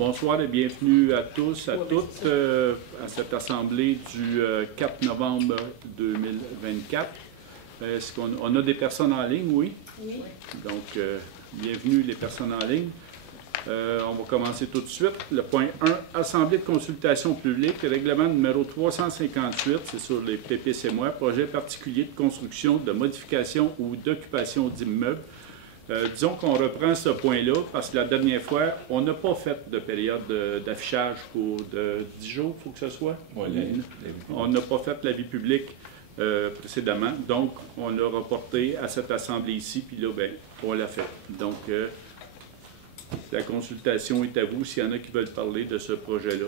Bonsoir et bienvenue à tous, à toutes, à cette assemblée du 4 novembre 2024. Est-ce qu'on a des personnes en ligne? Oui. Oui. Donc, bienvenue les personnes en ligne. On va commencer tout de suite. Le point 1, Assemblée de consultation publique, règlement numéro 358, c'est sur les PPCMOI, projet particulier de construction, de modification ou d'occupation d'immeubles. Disons qu'on reprend ce point-là parce que la dernière fois, on n'a pas fait de période d'affichage pour 10 jours, il faut que ce soit. Oui, on n'a pas fait l'avis public précédemment, donc on l'a reporté à cette assemblée ici, puis là, bien, on l'a fait. Donc, la consultation est à vous s'il y en a qui veulent parler de ce projet-là.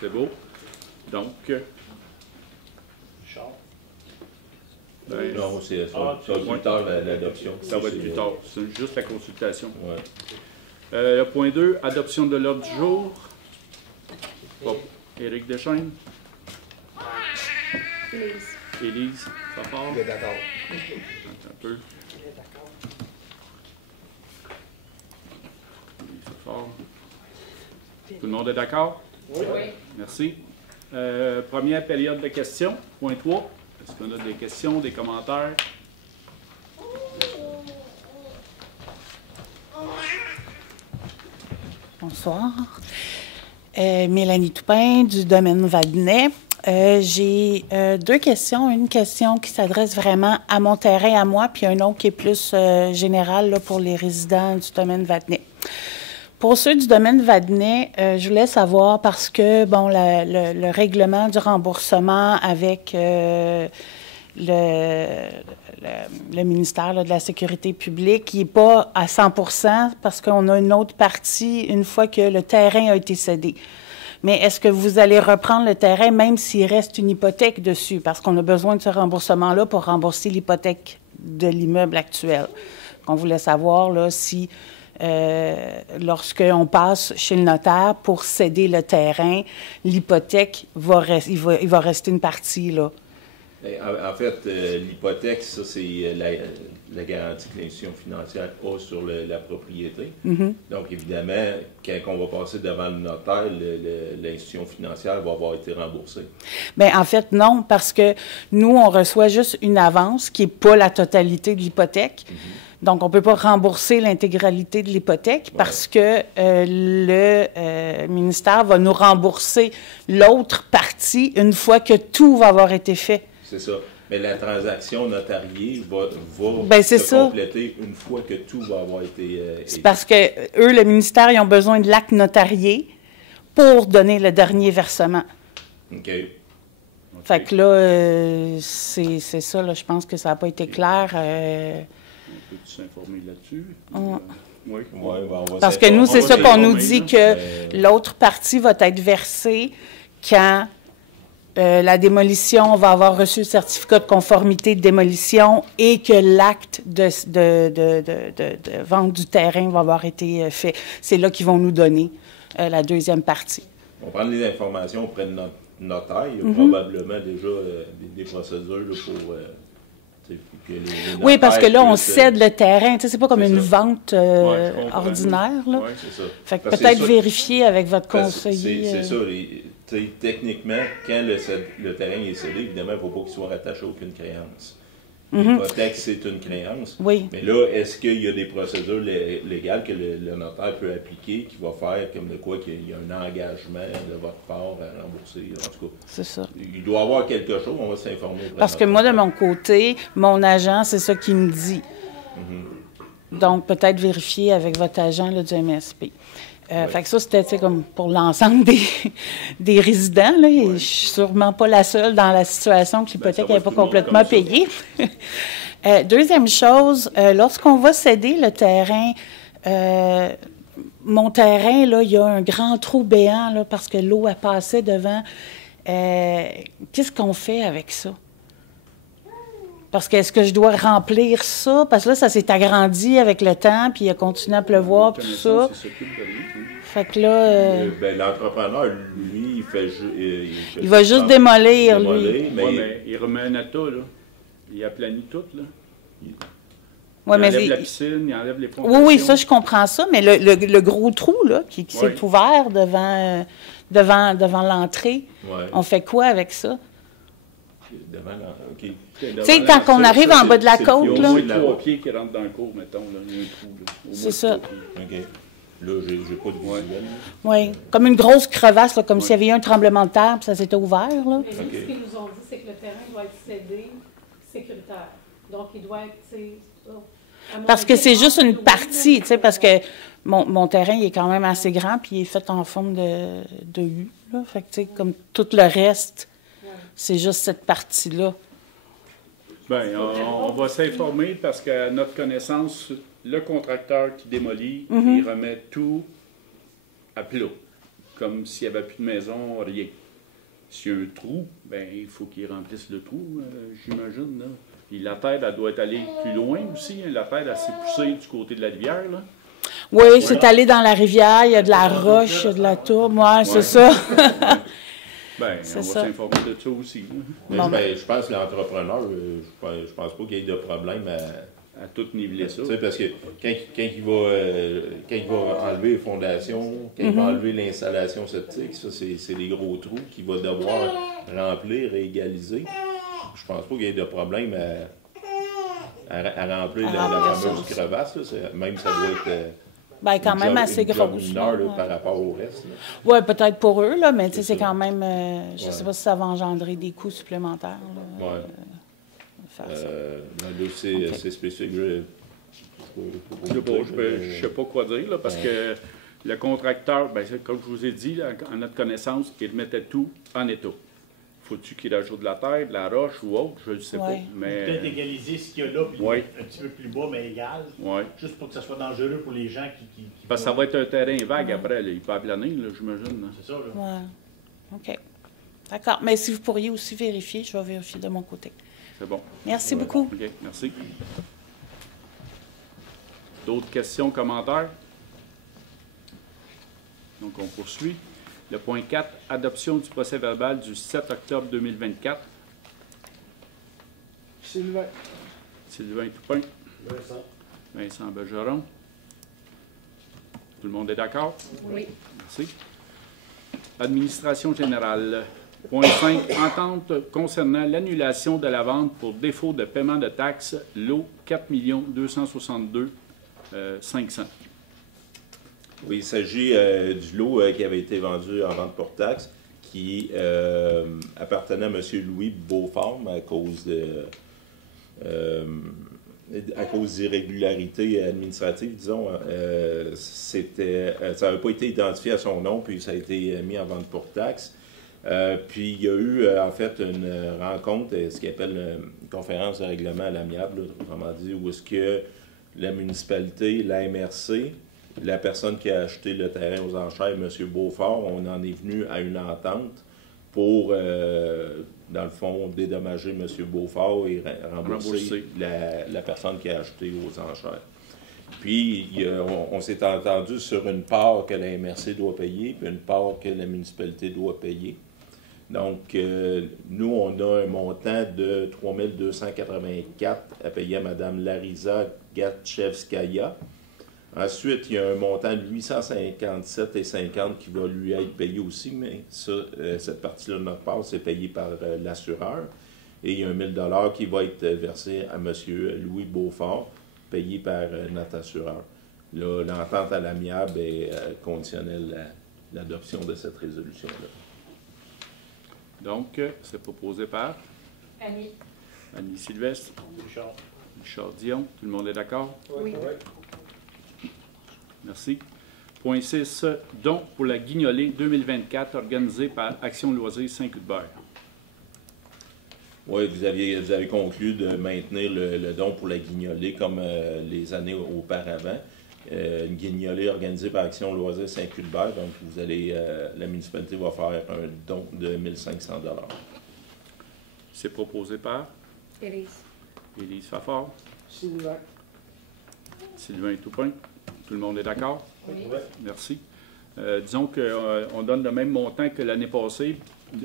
C'est beau? Donc, non, c'est ça. Ça va être plus tard l'adoption. Ça va être plus tard. C'est juste la consultation. Ouais. Le point 2, adoption de l'ordre du jour. Bon. Éric Deschaines. Élise. Ça part. Il est d'accord. Un peu. Il est d'accord. Ça part. Tout le monde est d'accord? Oui. Merci. Première période de questions. Point 3. Est-ce qu'on a des questions, des commentaires? Bonsoir. Mélanie Toupin du domaine Vadnet. J'ai deux questions. Une question qui s'adresse vraiment à mon terrain, à moi, puis un autre qui est plus général là, pour les résidents du domaine Vadnet. Pour ceux du domaine Vadnet, je voulais savoir parce que, bon, le règlement du remboursement avec le ministère là, de la Sécurité publique, il n'est pas à 100% parce qu'on a une autre partie une fois que le terrain a été cédé. Mais est-ce que vous allez reprendre le terrain même s'il reste une hypothèque dessus? Parce qu'on a besoin de ce remboursement-là pour rembourser l'hypothèque de l'immeuble actuel. On voulait savoir là, si... lorsqu'on passe chez le notaire pour céder le terrain, l'hypothèque, il va rester une partie, là. En fait, l'hypothèque, ça, c'est la garantie que l'institution financière a sur la propriété. Mm-hmm. Donc, évidemment, quand on va passer devant le notaire, l'institution financière va avoir été remboursée. Bien, en fait, non, parce que nous, on reçoit juste une avance qui n'est pas la totalité de l'hypothèque. Mm-hmm. Donc, on ne peut pas rembourser l'intégralité de l'hypothèque parce que le ministère va nous rembourser l'autre partie une fois que tout va avoir été fait. C'est ça. Mais la transaction notariée va se compléter une fois que tout va avoir été... C'est parce que eux, le ministère, ils ont besoin de l'acte notarié pour donner le dernier versement. OK. Fait que là, c'est ça, là, je pense que ça n'a pas été clair. On peut s'informer là-dessus? Oui. Parce que nous, c'est ça qu'on nous dit, que l'autre partie va être versée quand la démolition va avoir reçu le certificat de conformité de démolition et que l'acte de vente du terrain va avoir été fait. C'est là qu'ils vont nous donner la deuxième partie. On prend les informations auprès de notre notaire. Il y a probablement déjà des procédures là, pour... oui, parce que là, on cède le terrain. C'est pas comme une vente ordinaire. Là. Oui, c'est ça. Fait que peut-être vérifier avec votre conseiller. C'est ça. Techniquement, quand le terrain est cédé, évidemment, il ne faut pas qu'il soit rattaché à aucune créance. L'hypothèque, c'est une créance. Oui. Mais là, est-ce qu'il y a des procédures légales que le notaire peut appliquer qui va faire comme de quoi qu'il y a un engagement de votre part à rembourser? En tout cas, c'est ça. Il doit y avoir quelque chose, on va s'informer. Parce que moi, de mon côté, mon agent, c'est ça qu'il me dit. Donc, peut-être vérifier avec votre agent là, du MSP. Fait que ça, c'était comme pour l'ensemble des résidents. Là, et je suis sûrement pas la seule dans la situation que l'hypothèque n'est pas complètement payée. Deuxième chose, lorsqu'on va céder le terrain, mon terrain, là, il y a un grand trou béant là, parce que l'eau a passé devant. Qu'est-ce qu'on fait avec ça? Parce que est-ce que je dois remplir ça? Parce que là, ça s'est agrandi avec le temps, puis il a continué à pleuvoir, puis tout ça. Fait que là... l'entrepreneur, lui, il va juste démolir, lui. Mais il remet un état, là. Il aplanit tout, là. Ouais, il mais enlève la piscine, il enlève les oui, fondations. oui, ça, je comprends ça, mais le gros trou, là, qui s'est Oui. ouvert devant l'entrée, Ouais. on fait quoi avec ça? Devant OK. Tu sais, quand on arrive en bas de la c'est- côte, Il y a au là. moins là. 3 pieds qui rentrent dans le cours, mettons. Là. Il y a un trou. Là. Au moins C'est ça. 3 pieds. OK. Là, j'ai pas de visuel. Oui, comme une grosse crevasse, là, comme s'il y avait eu un tremblement de terre, puis ça s'était ouvert, là. Mais OK. ce qu'ils nous ont dit, c'est que le terrain doit être cédé sécuritaire. Donc, il doit être, tu sais, à mon Parce que avis, c'est juste une loin, partie, là, tu sais, parce que mon terrain, il est quand même assez grand, puis il est fait en forme de U, là. Fait que, tu sais, comme tout le reste, Ouais. c'est juste cette partie-là. Bien, on va s'informer parce qu'à notre connaissance, le contracteur qui démolit, il remet tout à plat. Comme s'il n'y avait plus de maison, rien. S'il y a un trou, bien, il faut qu'il remplisse le trou, j'imagine. Là. Puis la terre, elle doit être allée plus loin aussi. Hein. La terre, elle s'est poussée du côté de la rivière. Là. Oui, c'est allé dans la rivière, il y a de la roche, il y a de la tourbe, ouais, c'est ça. Bien, C'est on ça. va s'informer de ça aussi. Là. Mais Bon, je pense que l'entrepreneur, je pense pas qu'il y ait de problème À tout niveler ça. tu sais, parce que quand il va enlever les fondations, quand il va enlever l'installation septique, ça, c'est des gros trous qu'il va devoir remplir et égaliser. Je pense pas qu'il y ait de problème à remplir la remplir fameuse ça. crevasse. Là. Même ça doit être Ben, quand une même job- assez une job grosse. mineure, là, Ouais. par rapport au reste. Là. Oui, peut-être pour eux, là, mais tu sais, C'est c'est ça. quand même, je ne sais Ouais. pas si ça va engendrer des coûts supplémentaires, là, Ouais. faire ça. Là, c'est spécifique. Je ne sais pas quoi dire, là, parce que le contracteur, ben, comme je vous ai dit, là, à notre connaissance, il mettait tout en état. Faut-tu qu'il rajoute de la terre, de la roche ou autre, je ne sais Ouais. pas. Mais, Peut-être égaliser ce qu'il y a là, puis Ouais. un petit peu plus bas, mais égal. ouais. Juste pour que ça soit dangereux pour les gens qui Parce que ça va être un terrain vague après, là. Il peut aplanir, là, j'imagine. Là. C'est ça, là. Ouais. OK. D'accord. Mais si vous pourriez aussi vérifier, je vais vérifier de mon côté. C'est bon. Merci beaucoup. OK, merci. D'autres questions, commentaires? Donc, on poursuit. Le point 4, adoption du procès-verbal du 7 octobre 2024. Sylvain. Sylvain Toupin, Vincent. Vincent Bergeron. Tout le monde est d'accord? Oui. Merci. Administration générale. Point 5, entente concernant l'annulation de la vente pour défaut de paiement de taxes, lot 4 262 500. Oui, il s'agit du lot qui avait été vendu en vente pour taxe, qui appartenait à M. Louis Beaufort à cause d'irrégularités administratives, disons. Ça n'avait pas été identifié à son nom, puis ça a été mis en vente pour taxe. Puis il y a eu en fait une rencontre, ce qu'on appelle une conférence de règlement à l'amiable, là, autrement dit, où est-ce que la municipalité, la MRC, la personne qui a acheté le terrain aux enchères, M. Beaufort, on en est venu à une entente pour, dans le fond, dédommager M. Beaufort et rembourser la personne qui a acheté aux enchères. Puis, on s'est entendu sur une part que la MRC doit payer, puis une part que la municipalité doit payer. Donc, nous, on a un montant de 3 284 à payer à Mme Larisa Gatchevskaya. Ensuite, il y a un montant de 857,50 qui va lui être payé aussi, mais ça, cette partie-là de notre part, c'est payé par l'assureur. Et il y a 1 000 qui va être versé à M. Louis Beaufort, payé par notre assureur. Là, l'entente à l'amiable est conditionnelle à l'adoption de cette résolution-là. Donc, c'est proposé par Annie. Annie Sylvestre, Richard. Richard Dion. Tout le monde est d'accord? Oui. Merci. Point 6, don pour la guignolée 2024 organisé par Action Loisirs Saint-Cuthbert. Oui, vous avez conclu de maintenir le don pour la guignolée comme les années auparavant. Une guignolée organisée par Action Loisirs Saint-Cuthbert. Donc, la municipalité va faire un don de 1 500 $. C'est proposé par Élise. Élise Fafard, Sylvain. Sylvain Toupin. Tout le monde est d'accord? Oui. Merci. Disons qu'on donne le même montant que l'année passée,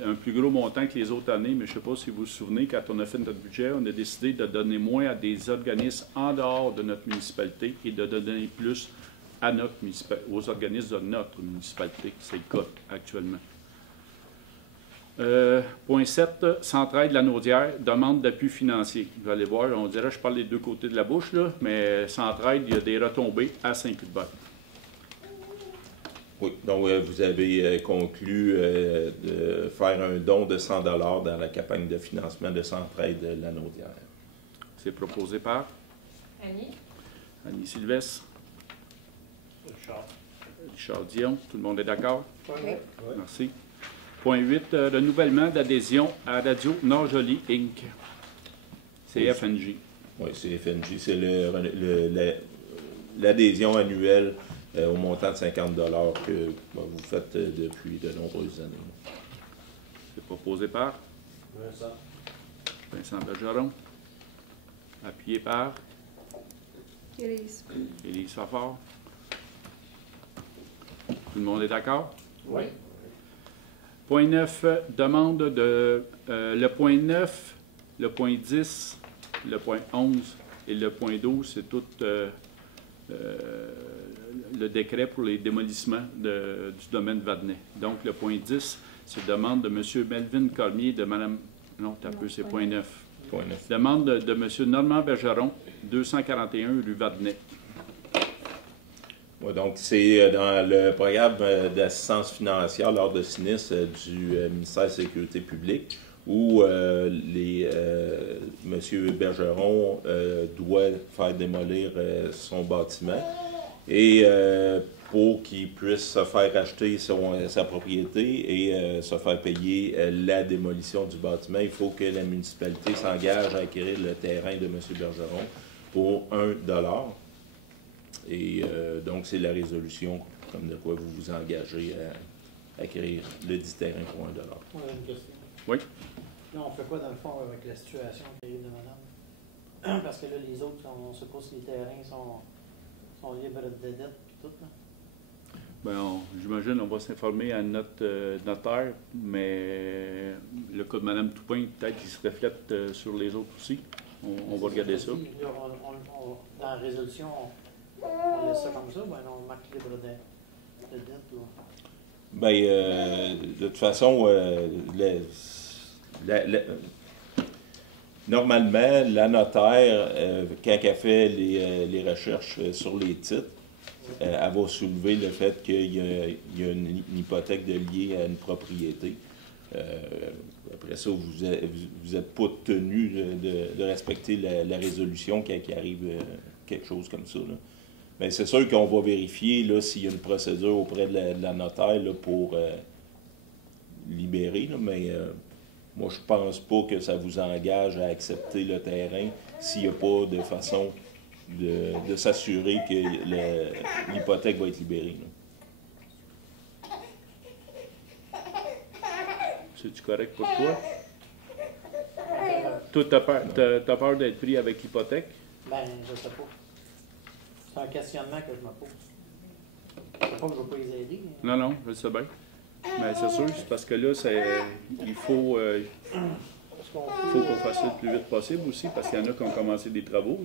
un plus gros montant que les autres années, mais je ne sais pas si vous vous souvenez, quand on a fait notre budget, on a décidé de donner moins à des organismes en dehors de notre municipalité et de donner plus à aux organismes de notre municipalité. C'est le cas actuellement. Point 7, Centraide La Naudière, demande d'appui financier. Vous allez voir, on dirait que je parle des deux côtés de la bouche, là, mais Centraide, il y a des retombées à Saint-Cuthbert. Oui, donc vous avez conclu de faire un don de 100 $ dans la campagne de financement de Centraide La Naudière. C'est proposé par Annie Sylvestre, Richard Dion. Tout le monde est d'accord? Oui. Merci. Point 8, renouvellement d'adhésion à Radio Nord-Joli, Inc. C'est Oui. FNJ. Oui, c'est FNJ. C'est l'adhésion annuelle au montant de 50 $ que vous faites depuis de nombreuses années. C'est proposé par Vincent Bergeron. Appuyé par Élise. Élise Fafard. Tout le monde est d'accord? Oui. Point 9, demande de le point 9, le point 10, le point 11 et le point 12, c'est tout le décret pour les démolissements du domaine Vadnais. Donc, le point 10, c'est demande de M. Melvin Cormier, de Mme... Non, t'as peu, c'est point 9. Point 9. Demande de M. Normand Bergeron, 241 rue Vadnais. Ouais, donc, c'est dans le programme d'assistance financière lors de sinistre du ministère de la Sécurité publique où M. Bergeron doit faire démolir son bâtiment et pour qu'il puisse se faire acheter sa propriété et se faire payer la démolition du bâtiment, il faut que la municipalité s'engage à acquérir le terrain de M. Bergeron pour 1 $. Et donc, c'est la résolution comme de quoi vous vous engagez à acquérir le dit terrain pour 1 $. Moi, j'ai une question. Oui. Là, on fait quoi dans le fond avec la situation de madame? Parce que là, les autres, on ne sait pas si les terrains sont libres de dette et tout. Là. Bien, j'imagine on va s'informer à notre notaire, mais le cas de Mme Toupin, peut-être qu'il se reflète sur les autres aussi. On va regarder ça. Là, dans la résolution, on laisse ça comme ça, ben on marque libre de dette. Bien, de toute façon, normalement, la notaire, quand elle fait les recherches sur les titres, elle va soulever le fait qu'il y a une hypothèque de liée à une propriété. Après ça, vous n'êtes pas tenu de respecter la résolution quand il arrive quelque chose comme ça. Là. Mais c'est sûr qu'on va vérifier s'il y a une procédure auprès de la notaire là, pour libérer, là, mais moi, je pense pas que ça vous engage à accepter le terrain s'il n'y a pas de façon de s'assurer que l'hypothèque va être libérée. C'est-tu correct pour toi? Toi, t'as peur d'être pris avec l'hypothèque? Ben, je sais pas. C'est un questionnement que je me pose. Je sais pas que je ne vais pas les aider. Mais... Non, je le sais bien. Mais c'est sûr, c'est parce que là, il faut qu'on fasse ça le plus vite possible aussi, parce qu'il y en a qui ont commencé des travaux.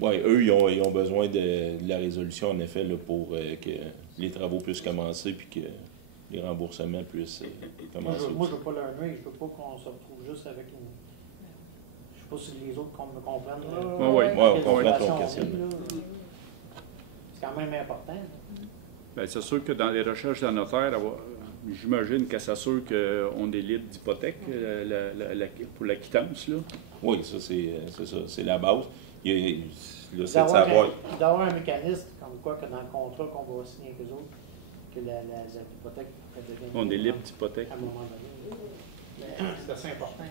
Oui, eux, ils ont besoin de la résolution, en effet, là, pour que les travaux puissent commencer puis que les remboursements puissent commencer. Moi, je ne veux pas leur nuire. Je veux pas qu'on se retrouve juste avec une... Je ne sais pas si les autres me comprennent. Oui, on comprend ton question. C'est quand même important. Bien, c'est sûr que dans les recherches de la notaire, j'imagine qu'elle s'assure qu'on est libre d'hypothèque pour la quittance. Là. Oui, ça, c'est ça. C'est la base. Il doit y avoir un mécanisme comme quoi que dans le contrat qu'on va signer avec eux autres, que l'hypothèque devient... On est libre d'hypothèque. À un moment donné. C'est assez important.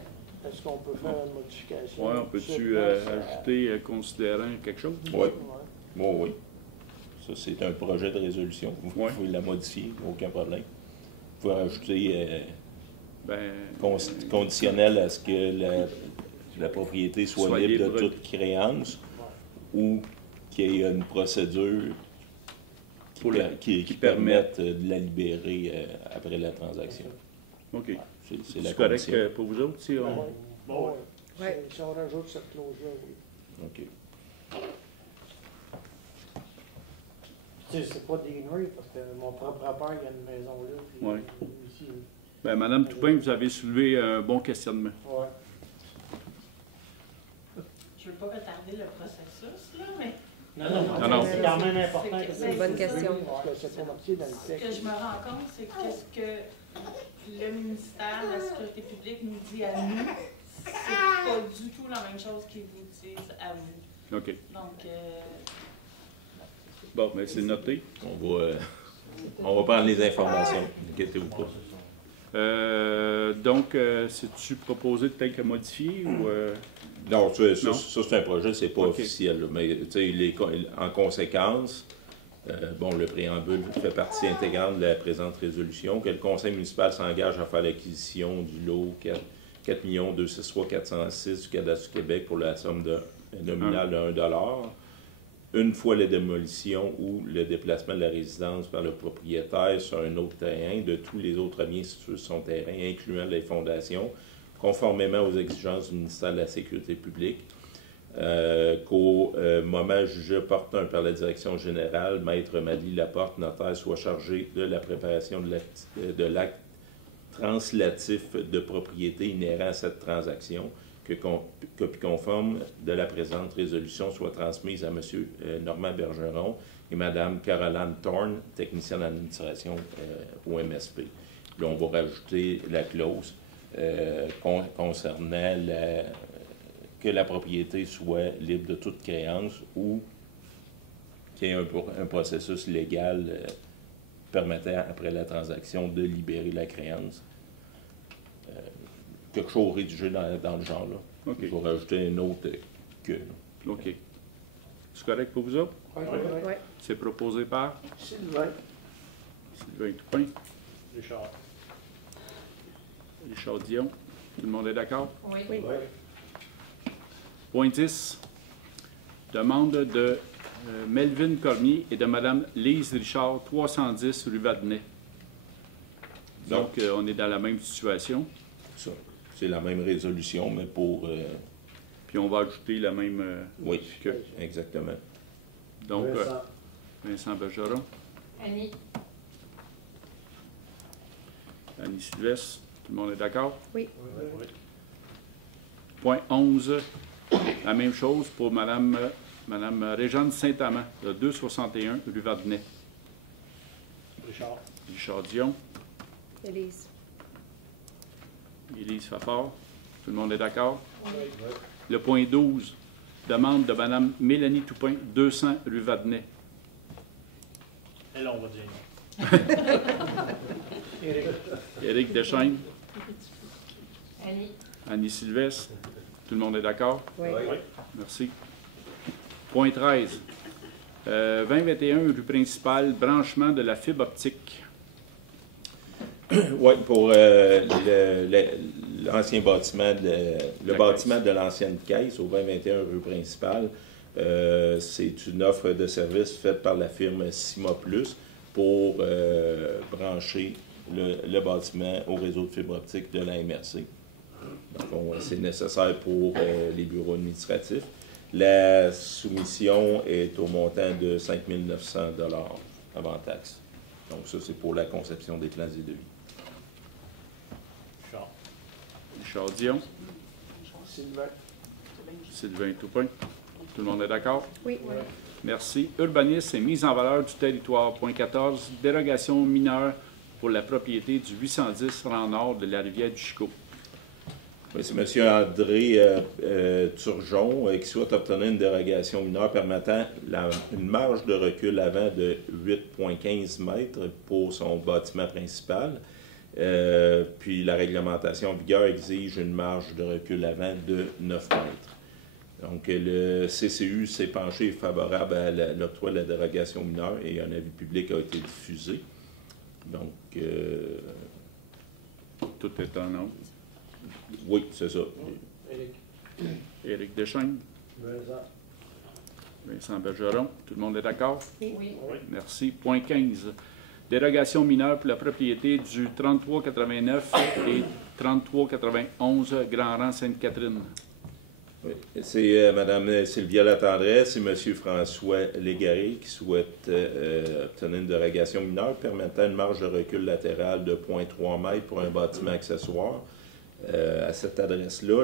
Est-ce qu'on peut faire une modification? Oui, on peut-tu ajouter considérant quelque chose? Oui. Oui. Ça, c'est un projet de résolution. Vous pouvez la modifier, aucun problème. Vous pouvez ajouter conditionnel à ce que la propriété soit libre de toute créance ou qu'il y ait une procédure qui permette de la libérer après la transaction. OK. C'est la correct condition. pour vous autres, si on... Bon, Ouais. si on rajoute cette clause-là, oui. OK. Tu sais, c'est pas des nuits, parce que mon propre père, il y a une maison là. Puis Ouais. Ici, Ben, Madame Toupin, vous avez soulevé un bon questionnement. ouais. Je ne veux pas retarder le processus, là, mais Non, non. C'est quand même important. que C'est une bonne question. Parce que c'est pas marqué dans le ce texte. que je me rends compte, c'est que qu'est-ce que le ministère de la Sécurité publique nous dit à nous, c'est pas du tout la même chose qu'ils vous disent à vous. OK. Donc, Bon, mais c'est noté. On va prendre les informations. Inquiétez-vous pas. Donc, c'est-tu proposé peut-être que modifier ou... Non, ça, Non. c'est un projet, c'est pas OK. officiel. Là. Mais tu sais, en conséquence, bon, le préambule fait partie intégrante de la présente résolution, que le conseil municipal s'engage à faire l'acquisition du lot 4 263 406 du cadastre du Québec pour la somme nominale de 1 $. Une fois la démolition ou le déplacement de la résidence par le propriétaire sur un autre terrain, de tous les autres biens situés sur son terrain, incluant les fondations, conformément aux exigences du ministère de la Sécurité publique, qu'au moment jugé opportun par la direction générale, Maître Mali Laporte, notaire, soit chargé de la préparation de l'acte translatif de propriété inhérent à cette transaction, que copie conforme de la présente résolution soit transmise à M. Normand Bergeron et Mme Caroline Thorne, technicienne d'administration au MSP. Là, on va rajouter la clause concernant que la propriété soit libre de toute créance ou qu'il y ait un processus légal permettant, après la transaction, de libérer la créance. Quelque chose rédigé dans le genre. Là. OK. Je vais rajouter une autre que. OK. C'est correct pour vous autres? Ouais, Ouais. C'est proposé par Sylvain. Sylvain Toupin, Richard. Richard Dion. Tout le monde est d'accord? oui. Oui. Ouais. Point 10. Demande de Melvin Cormier et de Mme Lise Richard, 310 rue Vadnais. Donc, on est dans la même situation. Ça. C'est la même résolution, mais pour. Puis on va ajouter la même Oui, que. exactement. Donc, Vincent. Vincent Bergeron, Annie, Annie Sylvestre, tout le monde est d'accord? Oui. Ouais. Point 11, la même chose pour Mme Réjeanne Saint-Amand, de 261 rue Vadnais. Richard. Richard Dion, Élise. Élise Fafard, tout le monde est d'accord? Ouais. Le point 12, demande de Mme Mélanie Toupin, 200 rue Vadnais. Et là, on va dire non. Éric. Éric Deschaines, Annie, Annie Sylvestre, tout le monde est d'accord? Oui. Ouais. Merci. Point 13, 2021 rue principale, branchement de la fibre optique. Oui, pour l'ancien bâtiment, le bâtiment de l'ancienne caisse au 2021 rue principale, c'est une offre de service faite par la firme Cima Plus pour brancher le bâtiment au réseau de fibre optique de la MRC. Donc, c'est nécessaire pour les bureaux administratifs. La soumission est au montant de 5 900 $ avant taxe. Donc, ça, c'est pour la conception des plans et devis. Richard. Richard Dion, Sylvain. Sylvain Toupin, tout le monde est d'accord? Oui. Merci. Urbanisme et mise en valeur du territoire. Point 14, dérogation mineure pour la propriété du 810 rang nord de la rivière du Chicot. Oui, c'est M. André Turgeon qui souhaite obtenir une dérogation mineure permettant une marge de recul avant de 8,15 mètres pour son bâtiment principal. Puis la réglementation en vigueur exige une marge de recul avant de 9 mètres. Donc le CCU s'est penché favorable à l'octroi de la dérogation mineure et un avis public a été diffusé. Donc, Tout est en ordre. oui, c'est ça. Éric. Éric Deschaines, Vincent. Vincent Bergeron, tout le monde est d'accord? oui. Oui. Merci. Point 15. Dérogation mineure pour la propriété du 3389 et 3391 Grand Rang Sainte-Catherine. Oui. C'est Mme Sylvia Latendresse et M. François Légaré qui souhaitent obtenir une dérogation mineure permettant une marge de recul latérale de 0,3 m pour un bâtiment accessoire. À cette adresse-là,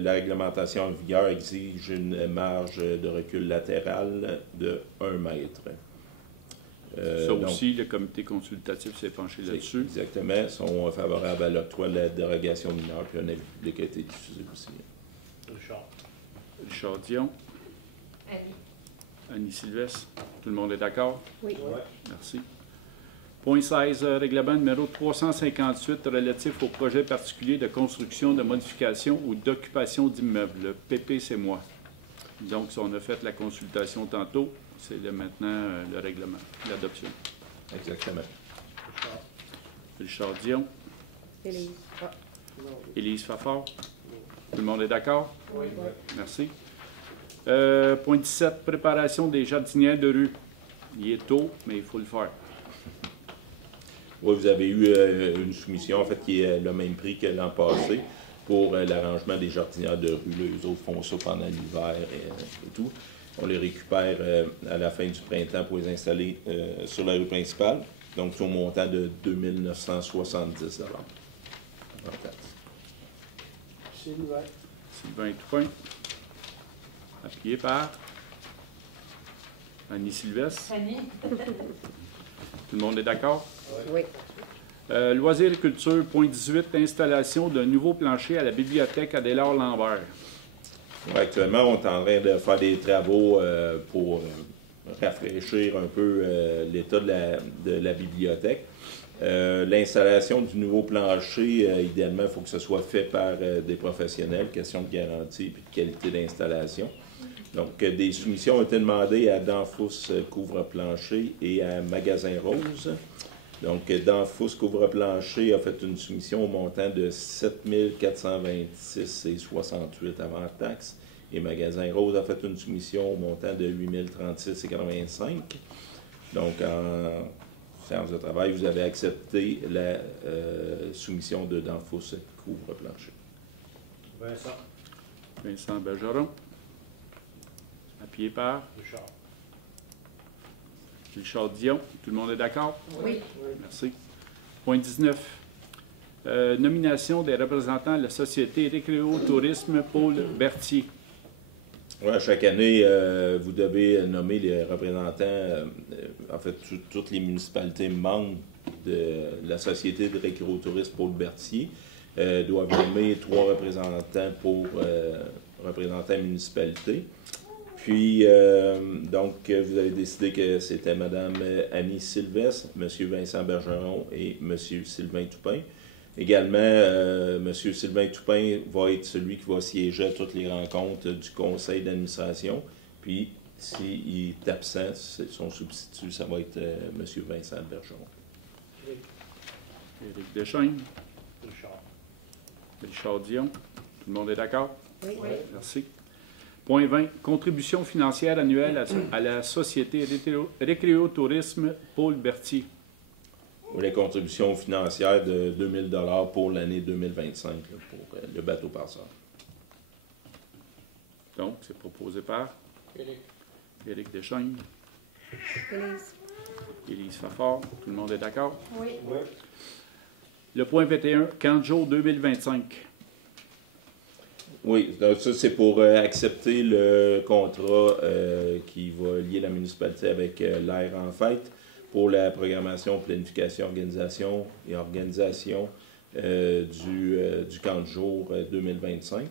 la réglementation en vigueur exige une marge de recul latérale de 1 m. Ça aussi, le comité consultatif s'est penché là-dessus. Exactement. Ils sont favorables à l'octroi de la dérogation mineure, puis un avis public a été diffusé aussi. Richard Dion. Annie Sylvestre. Tout le monde est d'accord? Oui. Merci. Point 16, règlement numéro 358 relatif au projet particulier de construction, de modification ou d'occupation d'immeubles. Le PP, c'est moi. Donc, on a fait la consultation tantôt. C'est maintenant le règlement, l'adoption. Exactement. Richard Dion. Élise. Élise Fafard. Tout le monde est d'accord? Oui. Merci. Point 17, préparation des jardinières de rue. Il est tôt, mais il faut le faire. Oui, vous avez eu une soumission, en fait, qui est le même prix que l'an passé pour l'arrangement des jardinières de rue. Là, les autres font ça pendant l'hiver et tout. On les récupère à la fin du printemps pour les installer sur la rue principale. Donc, c'est au montant de 2 970 en taxe. Sylvain Toupin. Appuyé par Annie Sylvestre. Annie? Tout le monde est d'accord? Oui. Loisirs et culture, point 18, installation d'un nouveau plancher à la bibliothèque Adélard-Lambert. Ouais, actuellement, on est en train de faire des travaux pour rafraîchir un peu l'état de la bibliothèque. L'installation du nouveau plancher, idéalement, il faut que ce soit fait par des professionnels, question de garantie et de qualité d'installation. Donc, des soumissions ont été demandées à Danfous Couvre-Plancher et à Magasin Rose. Donc, Danfous Couvre-Plancher a fait une soumission au montant de 7 426,68 avant taxe. Et Magasin Rose a fait une soumission au montant de 8 036,85. Donc, en séance de travail, vous avez accepté la soumission de Danfous Couvre-Plancher. Vincent Bergeron. Appuyé par Richard Dion. Tout le monde est d'accord? Oui. Merci. Point 19. Nomination des représentants de la Société Récréo-Tourisme Paul Berthier. Oui, chaque année, vous devez nommer les représentants, en fait, toutes les municipalités membres de la Société de Récréo-Tourisme Paul Berthier doivent nommer 3 représentants pour représenter la municipalité. Puis, donc, vous avez décidé que c'était Mme Annie Sylvestre, M. Vincent Bergeron et M. Sylvain Toupin. Également, M. Sylvain Toupin va être celui qui va siéger à toutes les rencontres du conseil d'administration. Puis, s'il est absent, son substitut, ça va être M. Vincent Bergeron. Éric Deschaines. Richard Dion. Tout le monde est d'accord? Oui. Merci. Point 20. Contribution financière annuelle à la Société Récréo-Tourisme Paul Berthier. Les contributions financières de 2 000 $ pour l'année 2025 là, pour le bateau passeur. Donc, c'est proposé par Éric Deschaines. Élise. Élise Fafard. Tout le monde est d'accord? Oui. Le point 21. Canjo 2025. Oui, donc ça c'est pour accepter le contrat qui va lier la municipalité avec l'Air en fête pour la programmation, planification, organisation et organisation du camp de jour 2025.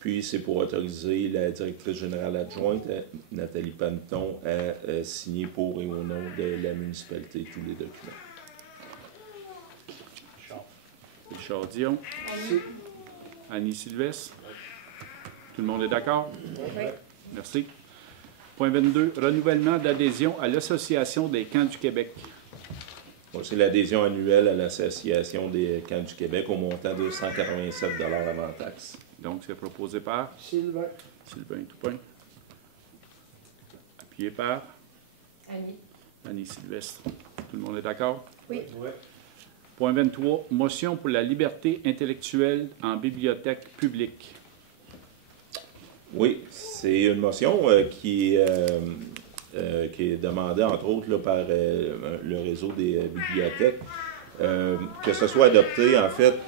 Puis c'est pour autoriser la directrice générale adjointe, Nathalie Panton, à signer pour et au nom de la municipalité tous les documents. Richard Dion. Annie Sylvestre. Tout le monde est d'accord? Oui. Merci. Point 22. Renouvellement d'adhésion à l'Association des camps du Québec. Bon, c'est l'adhésion annuelle à l'Association des camps du Québec au montant de 187 $ avant taxe. Donc, c'est proposé par Sylvain Toupin. Appuyé par Annie. Annie Sylvestre. Tout le monde est d'accord? Oui. Point 23, motion pour la liberté intellectuelle en bibliothèque publique. Oui, c'est une motion qui est demandée, entre autres, là, par le réseau des bibliothèques, que ce soit adopté, en fait,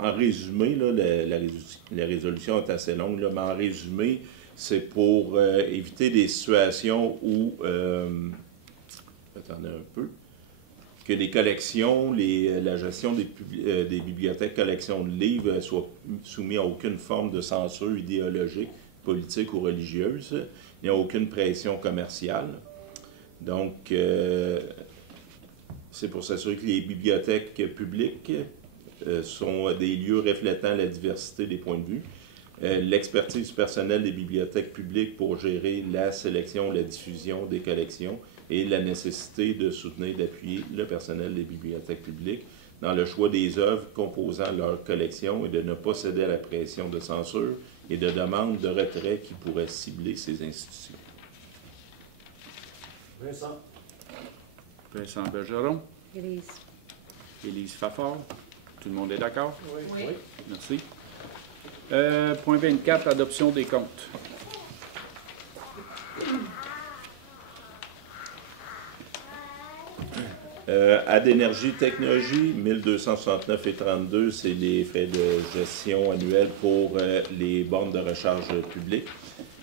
en résumé, là, la résolution est assez longue, là, mais en résumé, c'est pour éviter des situations où, attendez un peu, que les collections, la gestion des bibliothèques collections de livres soient soumis à aucune forme de censure idéologique, politique ou religieuse. Il n'y a aucune pression commerciale. Donc, c'est pour s'assurer que les bibliothèques publiques sont des lieux reflétant la diversité des points de vue. L'expertise du personnel des bibliothèques publiques pour gérer la sélection, la diffusion des collections et la nécessité de soutenir et d'appuyer le personnel des bibliothèques publiques dans le choix des œuvres composant leur collection et de ne pas céder à la pression de censure et de demande de retrait qui pourrait cibler ces institutions. Vincent. Vincent Bergeron, Élise. Élise Fafard. Tout le monde est d'accord? Oui. Merci. Point 24, adoption des comptes. Ad-Énergie Technologie, 1269,32, c'est les frais de gestion annuels pour les bornes de recharge publiques.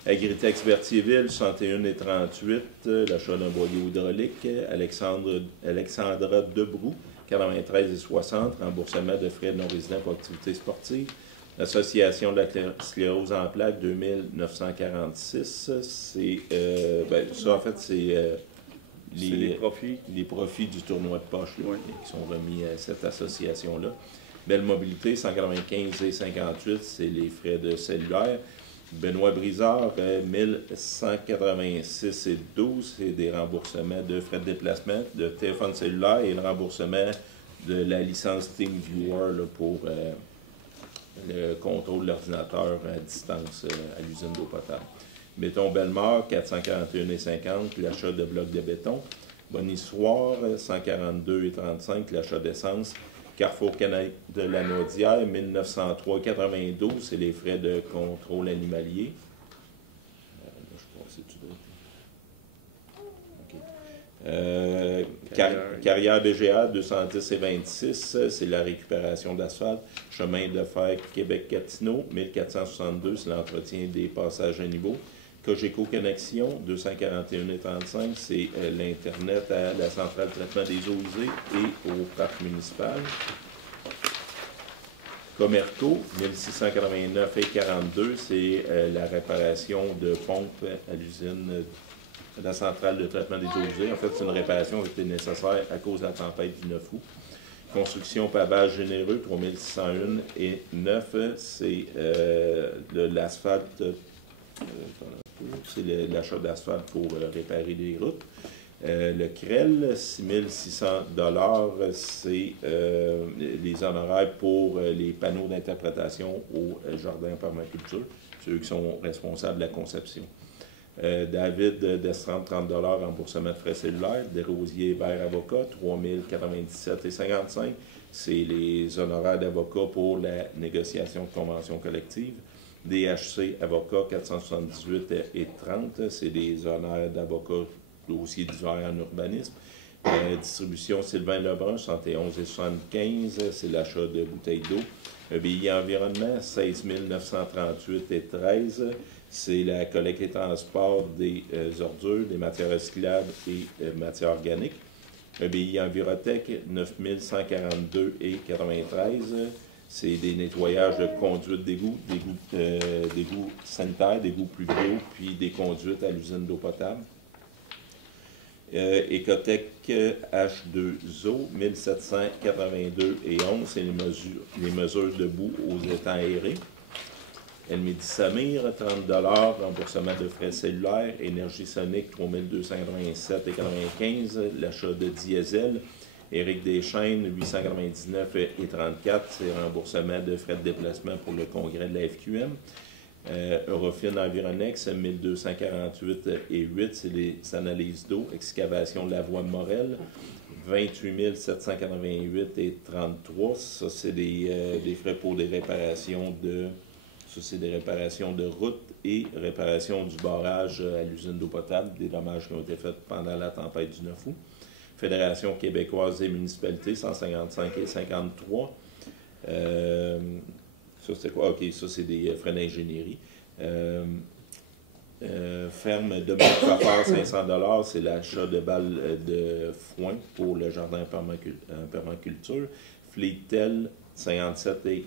Agritech Berthierville, 61,38, l'achat d'un boyau hydraulique. Alexandra Debroux, 93,60, remboursement de frais de non-résidents pour activités sportives. L'Association de la sclérose en plaques, 2946. C'est, ça, en fait, c'est les profits du tournoi de poche là, qui sont remis à cette association-là. Belle Mobilité, 195,58, c'est les frais de cellulaire. Benoît Brizard, 1186,12, c'est des remboursements de frais de déplacement, de téléphone cellulaire et le remboursement de la licence TeamViewer là, pour le contrôle de l'ordinateur à distance à l'usine d'eau potable. Béton Bellemare, 441,50, l'achat de blocs de béton. Bonissoir, 142,35, l'achat d'essence. Carrefour Canal de la Naudière, 1903,92, c'est les frais de contrôle animalier. Carrière BGA, 210,26, c'est la récupération d'asphalte. Chemin de fer Québec-Gatineau, 1462, c'est l'entretien des passages à niveau. Cogeco Connexion, 241,35, c'est l'Internet à la centrale de traitement des eaux usées et au parc municipal. Comerco, 1689,42, c'est la réparation de pompes à l'usine de la centrale de traitement des eaux usées. En fait, c'est une réparation qui était nécessaire à cause de la tempête du 9 août. Construction pavage généreux, 3601,9, c'est de l'asphalte. C'est l'achat d'asphalte pour réparer les routes. Le CREL, 6600 $, c'est les honoraires pour les panneaux d'interprétation au jardin permaculture, ceux qui sont responsables de la conception. David Destrand, 30 $, remboursement de frais cellulaires. Desrosiers Hébert Avocat, 3097,55, c'est les honoraires d'avocat pour la négociation de convention collective. DHC Avocat, 478,30, c'est des honoraires d'avocat dossier divers en urbanisme. Distribution Sylvain Lebrun, 71,75, c'est l'achat de bouteilles d'eau. EBI Environnement, 16 938,13, c'est la collecte et transport des ordures, des matières recyclables et matières organiques. EBI Envirotech, 9 142,93, c'est des nettoyages de conduites d'égouts, d'égouts sanitaires, d'égouts pluviaux, puis des conduites à l'usine d'eau potable. Ecotech H2O, 1782,11, c'est les mesures de boue aux étangs aérés. Elmedi Samir, 30 $, remboursement de frais cellulaires. Énergie Sonique, 3287,95, l'achat de diesel. Éric Deschaines, 899,34, c'est remboursement de frais de déplacement pour le congrès de la FQM. Eurofin Environex, 1248,8, c'est les analyses d'eau. Excavation de la voie de Morel, 28 788,33 $. Ça, c'est des frais pour des réparations de... Ça, c'est des réparations de route et réparations du barrage à l'usine d'eau potable, des dommages qui ont été faits pendant la tempête du 9 août. Fédération québécoise des municipalités, 155,53 $. Ça, c'est quoi? OK, ça, c'est des frais d'ingénierie. Ferme Dominique Coiffeur, 500 $, c'est l'achat de balles de foin pour le jardin en permaculture. Fleetel, 57,43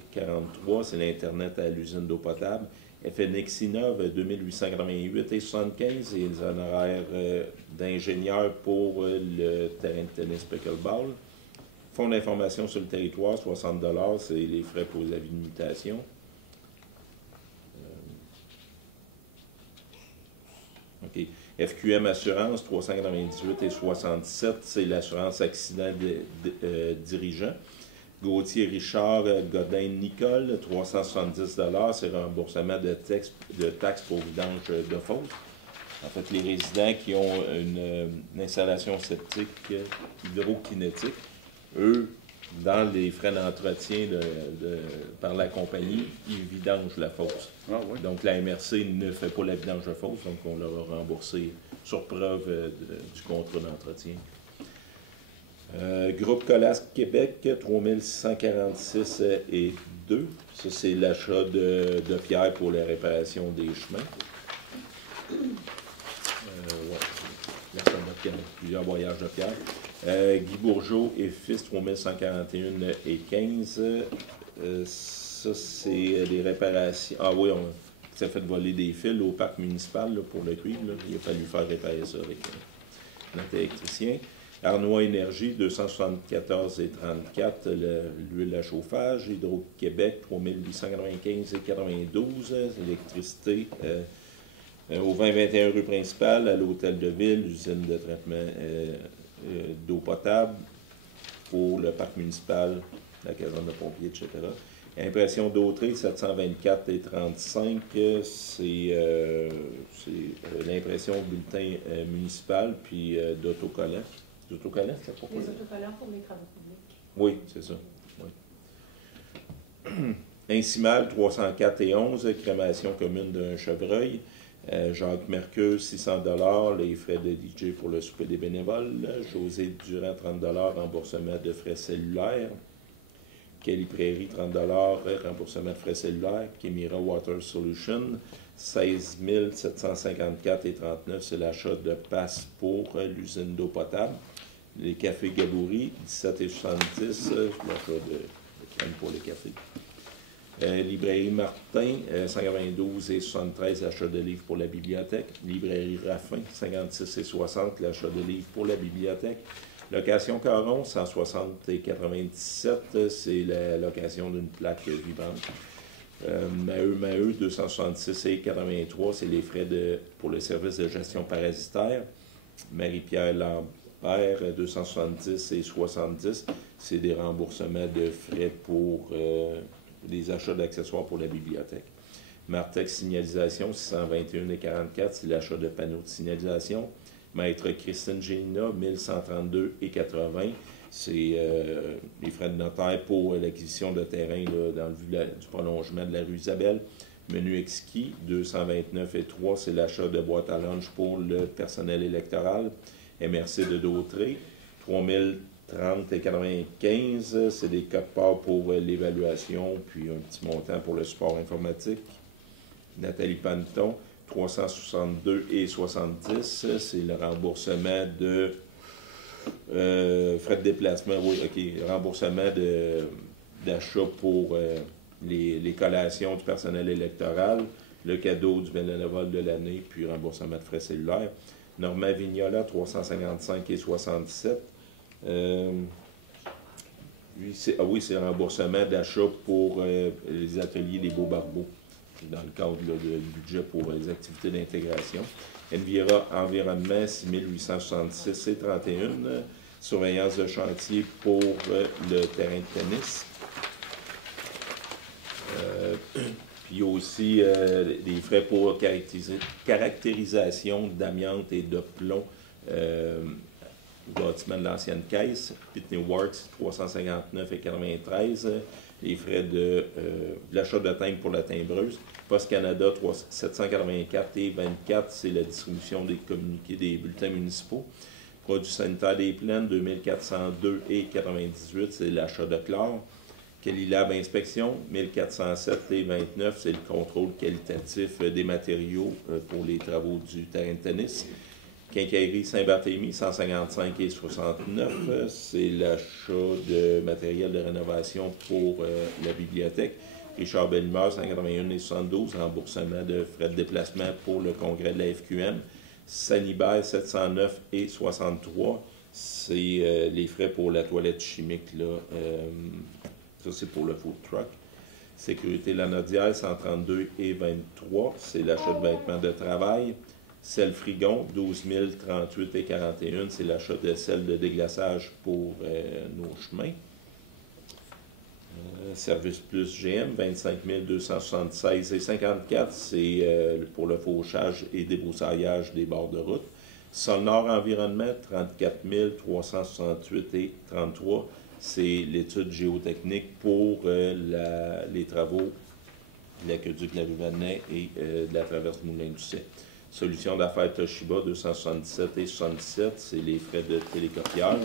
$, c'est l'Internet à l'usine d'eau potable. FNX Innov, 2888,75 $, et les honoraires d'ingénieur pour le terrain de tennis pickleball. Fonds d'information sur le territoire, 60 $, c'est les frais pour les avis de mutation. OK. FQM Assurance, 398,67 $, c'est l'assurance accident dirigeant. Gauthier Richard Godin Nicole, 370 $, c'est remboursement de taxes pour vidange de fosse. En fait, les résidents qui ont une installation septique hydrokinétique, eux, dans les frais d'entretien par la compagnie, ils vidangent la fosse. Ah, oui. Donc, la MRC ne fait pas la vidange de fosse, donc on leur a remboursé sur preuve du contrat d'entretien. Groupe Colas Québec, 3646,2 $. Ça, c'est l'achat de pierres pour la réparation des chemins. Plusieurs voyages de pierre. Guy Bourgeot et fils, 3141,15 $. Ça, c'est les réparations. Ah oui, on s'est fait voler des fils au parc municipal là, pour le cuivre. Là. Il a fallu faire réparer ça avec notre électricien. Arnois Énergie, 274,34 $, l'huile à chauffage. Hydro-Québec, 3895,92 $. L'électricité au 2021 rue principale, à l'hôtel de ville, usine de traitement d'eau potable pour le parc municipal, la caserne de pompiers, etc. Impression d'Autré, 724,35 $, c'est l'impression bulletin municipal, puis d'autocollants. D'autocollants, c'est pourquoi? Les autocollants pour les travaux publics. Oui, c'est ça. Oui. Incimal, 304,11 $, crémation commune d'un chevreuil. Jacques Mercure, 600 $, les frais de DJ pour le souper des bénévoles. José Durand, 30 $, remboursement de frais cellulaires. Kelly Prairie, 30 $, remboursement de frais cellulaires. Kemira Water Solution, 16 754,39 $, c'est l'achat de passes pour l'usine d'eau potable. Les cafés Gabouri, 17,70 $, l'achat de crème pour les cafés. Librairie Martin, 192,73 $, l'achat de livres pour la bibliothèque. Librairie Raffin, 56,60 $, l'achat de livres pour la bibliothèque. Location Caron, 160,97 $, c'est la location d'une plaque vivante. Maheu, 266,83 $, c'est les frais pour le service de gestion parasitaire. Marie-Pierre Lambert, 270,70 $, c'est des remboursements de frais pour des achats d'accessoires pour la bibliothèque. Martex Signalisation, 621,44 $, c'est l'achat de panneaux de signalisation. Maître Christine Gélina, 1132,80 $, c'est les frais de notaire pour l'acquisition de terrain là, dans le vue du prolongement de la rue Isabelle. Menu exquis, 229,3 $, c'est l'achat de boîtes à lunch pour le personnel électoral. MRC de Dautré, 3030,95 $, c'est des codes-parts pour l'évaluation, puis un petit montant pour le support informatique. Nathalie Panton, 362,70 $, c'est le remboursement de frais de déplacement, oui, OK, remboursement d'achat pour les collations du personnel électoral, le cadeau du bénévole de l'année, puis remboursement de frais cellulaires. Normand Vignola, 355,67 $. C'est le remboursement d'achat pour les ateliers des Beaux-Barbeaux, dans le cadre là, du budget pour les activités d'intégration. Envira Environnement, 6866,31 $. Surveillance de chantier pour le terrain de tennis. Puis il y a aussi des frais pour caractérisation d'amiante et de plomb bâtiment de l'ancienne caisse. Pitney Works, 359,93 $. Les frais de l'achat de timbre pour la timbreuse. Poste Canada, 784,24 $. C'est la distribution des communiqués des bulletins municipaux. Produits sanitaires des plaines, 2402,98 $. C'est l'achat de chlore. Kelly-Lab Inspection, 1407,29 $. C'est le contrôle qualitatif des matériaux pour les travaux du terrain de tennis. Quincaillerie Saint-Barthélemy, 155,69 $. C'est l'achat de matériel de rénovation pour la bibliothèque. Richard Bellemare, 181,72 $. Remboursement de frais de déplacement pour le congrès de la FQM. Sanibert, 709,63 $. C'est les frais pour la toilette chimique, là. Ça, c'est pour le food truck. Sécurité Lanaudière, 132,23 $. C'est l'achat de vêtements de travail. Sel Frigon, 12 038,41 $. C'est l'achat de sel de déglaçage pour nos chemins. Service Plus GM, 25 276,54 $. C'est pour le fauchage et débroussaillage des bords de route. Sol Nord Environnement, 34 368,33 $. C'est l'étude géotechnique pour les travaux de l'aqueduc de la rue Vanet et de la traverse du Moulin-du-Cé. Solution d'affaires Toshiba, 277,77 $. C'est les frais de télécopieur.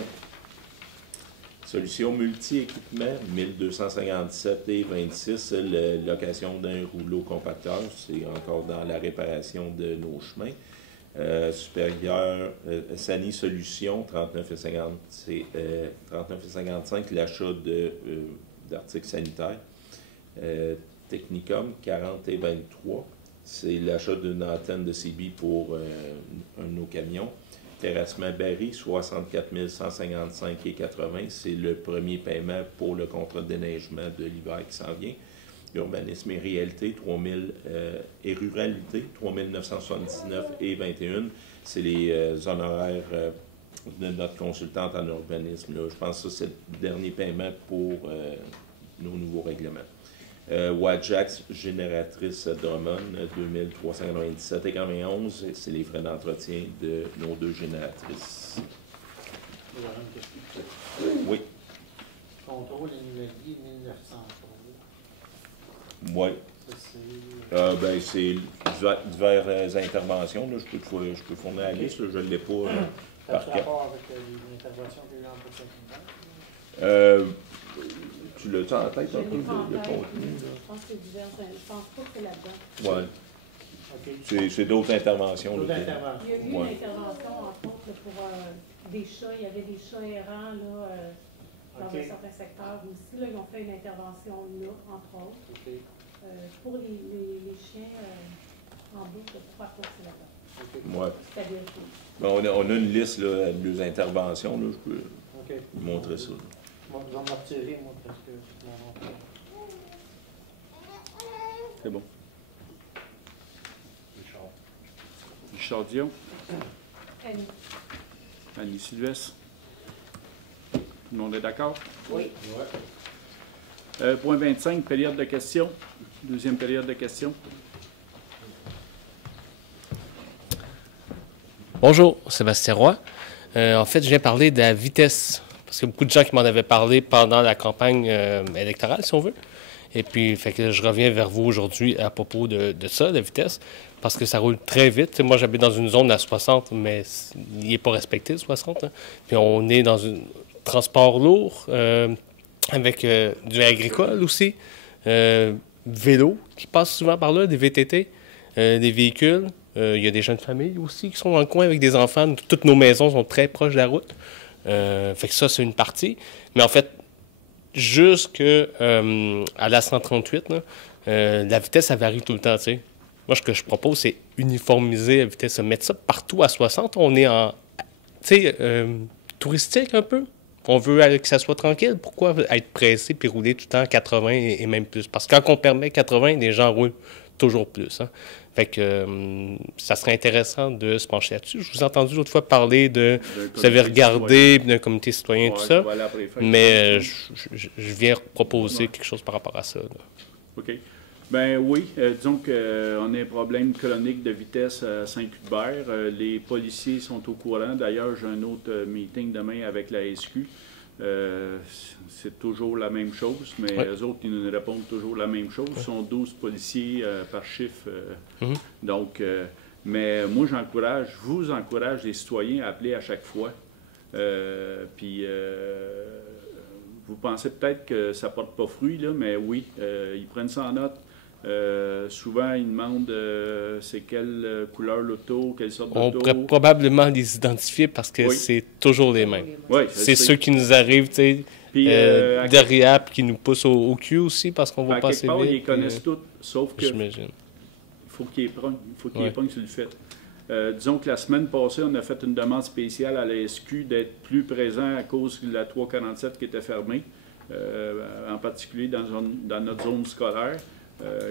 Solution multi-équipement, 1257,26 $. Location d'un rouleau compacteur. C'est encore dans la réparation de nos chemins. Supérieur, Sani Solutions, 39,55 $. L'achat d'articles sanitaires. Technicum, 40,23 $. C'est l'achat d'une antenne de CB pour un de nos camions. Terrassement Barry, 64 155,80 $. C'est le premier paiement pour le contrat de déneigement de l'hiver qui s'en vient. Urbanisme et réalité, 3000 et ruralité, 3979,21 $. C'est les honoraires de notre consultante en urbanisme. Là. Je pense que ça, c'est le dernier paiement pour nos nouveaux règlements. Wajax, génératrice Drummond, 2397,91 $. C'est les frais d'entretien de nos deux génératrices. Oui. Contrôle immobilier 1903. Oui. C'est diverses interventions. Là. Je peux fournir la liste. Là. Je ne l'ai pas par Ça a rapport avec l'intervention qu'il y a eu en Bourg-Saint-Hubert? Tu l'as-tu en tête un peu, le contenu? Je pense que c'est divers. Je pense pas que c'est là-dedans. Oui. Okay. C'est d'autres interventions. D'autres Là, interventions. Il y a eu une intervention, entre autres, pour des chats. Il y avait des chats errants là, dans un certain secteur aussi. Là, ils ont fait une intervention là, entre autres. Okay. Pour les chiens en boucle, je crois pas que c'est là-dedans. Okay. Ouais. C'est à vérifier. Ben, on a une liste là, de deux interventions. Là, je peux vous montrer ça. Moi, je vais me retirer, moi, parce que C'est bon. Richard Dion. Annie Sylvestre. Tout le monde est d'accord? Oui. Point 25, période de questions. Deuxième période de questions. Bonjour, Sébastien Roy. En fait, je viens parler de la vitesse, parce qu'il y a beaucoup de gens qui m'en avaient parlé pendant la campagne électorale, si on veut. Et puis, fait que je reviens vers vous aujourd'hui à propos de ça, de la vitesse, parce que ça roule très vite. T'sais, moi, j'habite dans une zone à 60, mais il n'est pas respecté, le 60. Hein. Puis on est dans un transport lourd, avec du agricole aussi, vélo qui passe souvent par là, des VTT, des véhicules. Il y a des jeunes familles aussi qui sont dans le coin avec des enfants. Toutes nos maisons sont très proches de la route. Fait que ça, c'est une partie. Mais en fait, jusqu'à la 138, là, la vitesse, ça varie tout le temps. T'sais. Moi, ce que je propose, c'est uniformiser la vitesse. Mettre ça partout à 60. On est en touristique un peu. On veut que ça soit tranquille. Pourquoi être pressé puis rouler tout le temps 80 et même plus? Parce que quand on permet 80, les gens roulent toujours plus. Hein? Fait que ça serait intéressant de se pencher là-dessus. Je vous ai entendu l'autre fois parler de... Vous avez regardé d'un comité citoyen, tout ça. Mais je viens proposer quelque chose par rapport à ça. Là. OK. Ben oui, disons qu'on a un problème chronique de vitesse à Saint-Cuthbert. Les policiers sont au courant. D'ailleurs, j'ai un autre meeting demain avec la SQ. C'est toujours la même chose, mais eux autres, ils nous répondent toujours la même chose. Ils sont 12 policiers par chiffre. Donc, mais moi, vous encourage les citoyens à appeler à chaque fois. Puis, vous pensez peut-être que ça ne porte pas fruit, là, mais oui, ils prennent ça en note. Souvent, ils demandent c'est quelle couleur l'auto, quelle sorte d'auto. On pourrait probablement les identifier parce que c'est toujours les mêmes. Oui, c'est ceux qui nous arrivent, tu sais, derrière, puis qui nous poussent au cul aussi parce qu'on va passer vite. Ils les connaissent tous, sauf que j'imagine. Il faut qu'ils les pognent sur le fait. Disons que la semaine passée, on a fait une demande spéciale à la SQ d'être plus présent à cause de la 347 qui était fermée, en particulier dans notre zone scolaire.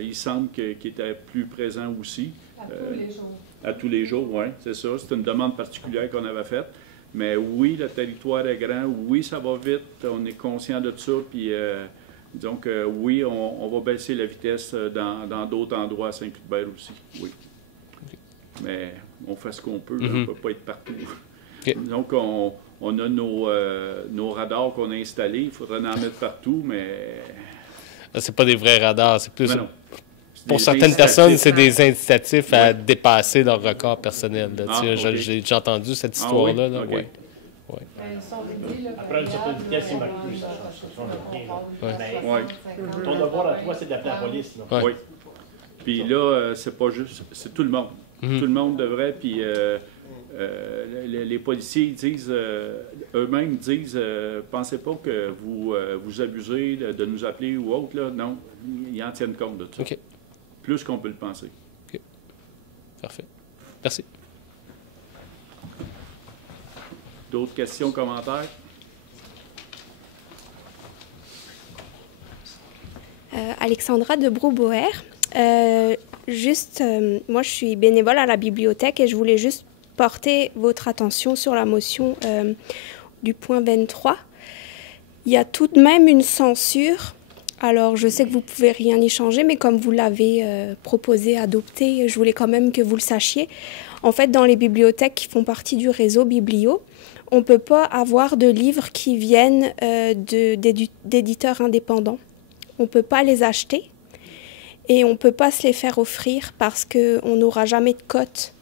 Il semble qu'il était plus présent aussi. À tous les jours. À tous les jours, oui, c'est ça. C'est une demande particulière qu'on avait faite. Mais oui, le territoire est grand. Oui, ça va vite. On est conscient de ça. Puis, disons que oui, on va baisser la vitesse dans d'autres endroits à Saint-Cuthbert aussi. Oui. Okay. Mais on fait ce qu'on peut. On ne peut pas être partout. Okay. Donc, on a nos radars qu'on a installés. Il faudrait en mettre partout, mais... C'est pas des vrais radars, c'est plus... Pour certaines personnes, c'est des incitatifs à dépasser leur record personnel. J'ai déjà entendu cette histoire-là. Là. Okay. Après une certaine vitesse, il ne marque plus, ça change rien. Ton devoir à toi, c'est d'appeler la police. Là. Oui. Puis là, c'est pas juste... C'est tout le monde. Tout le monde devrait, puis... les policiers disent, eux-mêmes disent, pensez pas que vous abusez de nous appeler ou autre, là. Non, ils en tiennent compte de ça. Okay. Plus qu'on peut le penser. OK. Parfait. Merci. D'autres questions, commentaires? Alexandra de Brouboer. Moi, je suis bénévole à la bibliothèque et je voulais juste porter votre attention sur la motion du point 23. Il y a tout de même une censure. Alors, je sais que vous ne pouvez rien y changer, mais comme vous l'avez proposé, adopté, je voulais quand même que vous le sachiez. En fait, dans les bibliothèques qui font partie du réseau Biblio, on ne peut pas avoir de livres qui viennent d'éditeurs indépendants. On ne peut pas les acheter et on ne peut pas se les faire offrir parce qu'on n'aura jamais de cote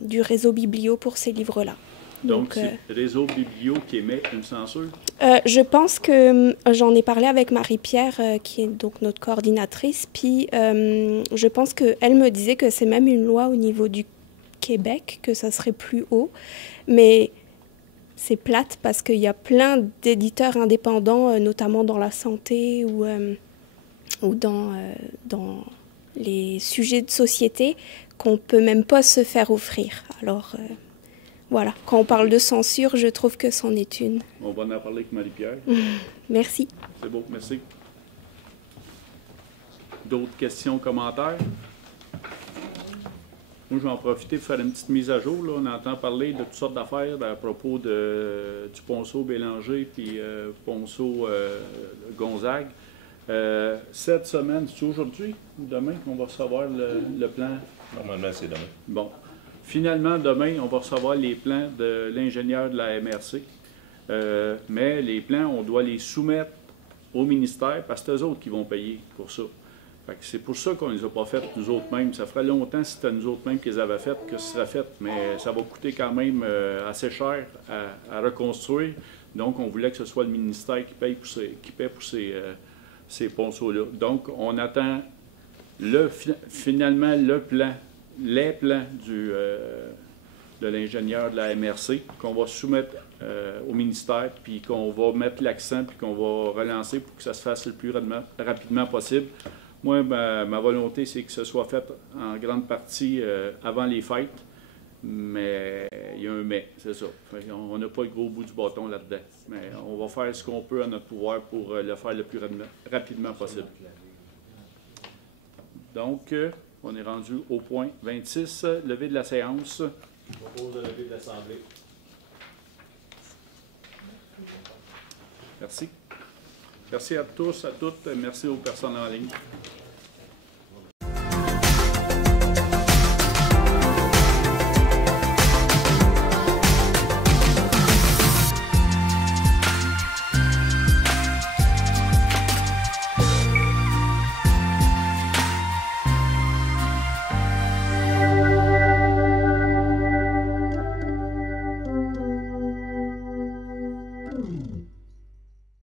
du réseau Biblio pour ces livres-là. Donc c'est le réseau Biblio qui émet une censure? Je pense que j'en ai parlé avec Marie-Pierre, qui est donc notre coordinatrice, puis je pense qu'elle me disait que c'est même une loi au niveau du Québec, que ça serait plus haut, mais c'est plate parce qu'il y a plein d'éditeurs indépendants, notamment dans la santé ou dans les sujets de société, qu'on ne peut même pas se faire offrir. Alors, voilà, quand on parle de censure, je trouve que c'en est une. On va en parler avec Marie-Pierre. Merci. C'est beau, merci. D'autres questions, commentaires? Moi, je vais en profiter pour faire une petite mise à jour. Là. On entend parler de toutes sortes d'affaires à propos du Ponceau Bélanger puis Ponceau Gonzague. Cette semaine, c'est aujourd'hui ou demain qu'on va recevoir le plan? Normalement, c'est demain. Bon. Finalement, demain, on va recevoir les plans de l'ingénieur de la MRC. Mais les plans, on doit les soumettre au ministère parce que c'est eux autres qui vont payer pour ça. Fait que c'est pour ça qu'on ne les a pas faites nous autres mêmes. Ça ferait longtemps si c'était nous autres mêmes qui les avaient faites que ce serait fait, mais ça va coûter quand même assez cher à reconstruire. Donc, on voulait que ce soit le ministère qui paie pour ces ponceaux-là. Donc, on attend finalement les plans de l'ingénieur de la MRC qu'on va soumettre au ministère, puis qu'on va mettre l'accent, puis qu'on va relancer pour que ça se fasse le plus rapidement possible. Moi, ma volonté, c'est que ce soit fait en grande partie avant les fêtes, mais il y a un mais, c'est ça. On n'a pas le gros bout du bâton là-dedans, mais on va faire ce qu'on peut à notre pouvoir pour le faire le plus rapidement possible. Donc, on est rendu au point 26, levée de la séance. Je propose de lever de l'Assemblée. Merci. Merci à tous, à toutes. Merci aux personnes en ligne.